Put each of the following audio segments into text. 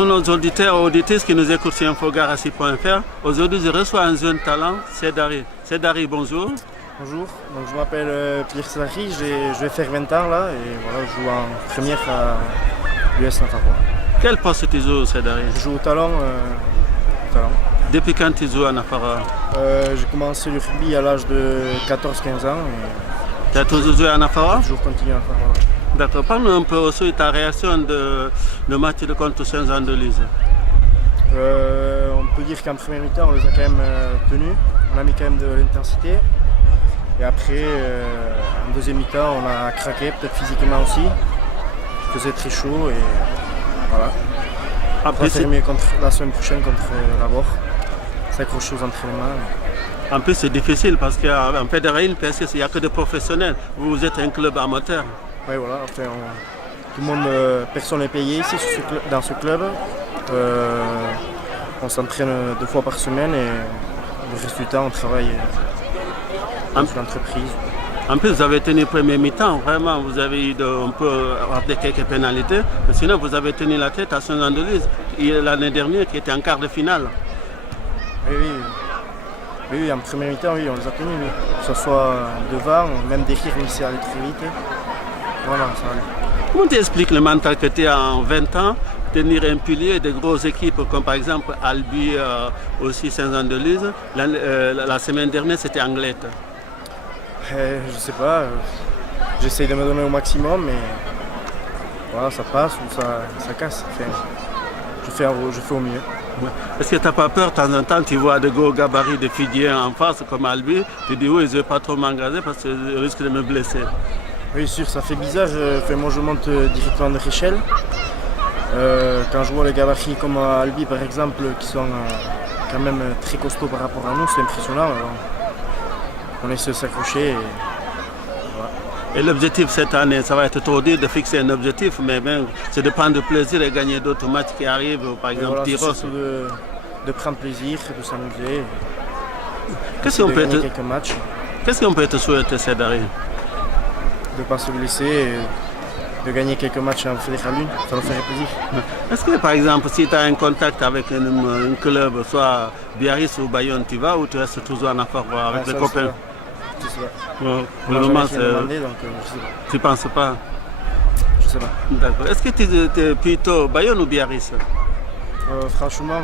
Nos auditeurs et auditrices qui nous écoutent sur infogarassi.fr, aujourd'hui je reçois un jeune talent, Cédari. Cédari, bonjour. Bonjour, donc je m'appelle Pierre Cédari, je vais faire 20 ans là et voilà, je joue en première à l'US Nafarrois. Quel poste tu joues, Cédari? Je joue au talon. Depuis quand tu joues à Nafarrois? J'ai commencé le rugby à l'âge de 14-15 ans. Tu as toujours joué à Nafarrois? J'ai toujours continué à Nafarrois. D'accord, parle-nous un peu aussi de ta réaction de match de contre Saint-Jean-de-Luz. On peut dire qu'en première mi-temps on les a quand même tenus, on a mis quand même de l'intensité. Et après, en deuxième mi-temps, on a craqué, peut-être physiquement aussi. Il faisait très chaud et voilà. Après, on va faire mieux la semaine prochaine contre Labor. S'accrocher aux entraînements. En plus, c'est difficile parce qu'en fédéral, il n'y a que des professionnels. Vous êtes un club amateur. Oui, voilà. Enfin, tout le monde, personne n'est payé ici dans ce club. On s'entraîne 2 fois par semaine et le reste du temps, on travaille dans l'entreprise. En plus, vous avez tenu le premier mi-temps, vraiment, vous avez eu un peu quelques pénalités, mais sinon vous avez tenu la tête à Saint-Jean-de-Luz l'année dernière qui était en quart de finale. Oui, en première mi-temps, oui, on les a tenus, oui. Que ce soit devant, même derrière, même si ça allait très vite. Voilà, ça allait. Comment tu expliques le mental que tu as en 20 ans, tenir un pilier de grosses équipes comme par exemple Albi, aussi Saint-Jean-de-Luz, la semaine dernière c'était Anglette? Je sais pas, j'essaye de me donner au maximum, mais voilà, ça passe ou ça casse. Enfin, je fais au mieux. Est-ce que tu n'as pas peur de temps en temps, tu vois de gros gabarits de Fidjiens en face comme Albi, tu dis oui, je ne vais pas trop m'engager parce que je risque de me blesser? Oui, sûr, ça fait bizarre. Moi, je monte directement de l'échelle. Quand je vois les gabarits comme Albi, par exemple, qui sont quand même très costauds par rapport à nous, c'est impressionnant. On essaie de s'accrocher. Et, voilà. Et l'objectif cette année, ça va être trop dur de fixer un objectif, mais ben, c'est de prendre du plaisir et gagner d'autres matchs qui arrivent, par exemple voilà, Tyros. C'est de prendre plaisir, de s'amuser. Qu'est-ce qu'on peut te souhaiter, Cédari? De ne pas se blesser et de gagner quelques matchs en Fédéral 1, ça nous ferait plaisir. Est-ce que par exemple, si tu as un contact avec un club, soit Biarritz ou Bayonne, tu vas ou tu restes toujours en Nafarrois avec les copains? Je sais pas. Bon, pour le moment, je sais pas. Tu ne penses pas? Je sais pas. D'accord. Est-ce que tu es plutôt Bayonne ou Biarritz? Franchement,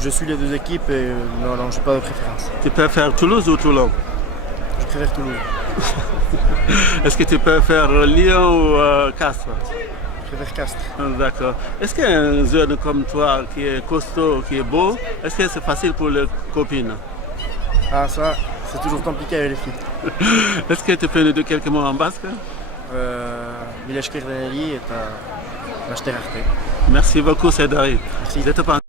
je suis les 2 équipes et non, je n'ai pas de préférence. Tu préfères Toulouse ou Toulon? Je préfère Toulouse. Est-ce que tu préfères Lyon ou Castres? Je préfère Castres. D'accord. Est-ce qu'un jeune comme toi qui est costaud, qui est beau, est-ce que c'est facile pour les copines? Ah ça, c'est toujours compliqué avec les filles. Est-ce que tu peux nous dire quelques mots en basque? Village Kerdaneli est à la Sterarte. Merci beaucoup, Cédari. Merci.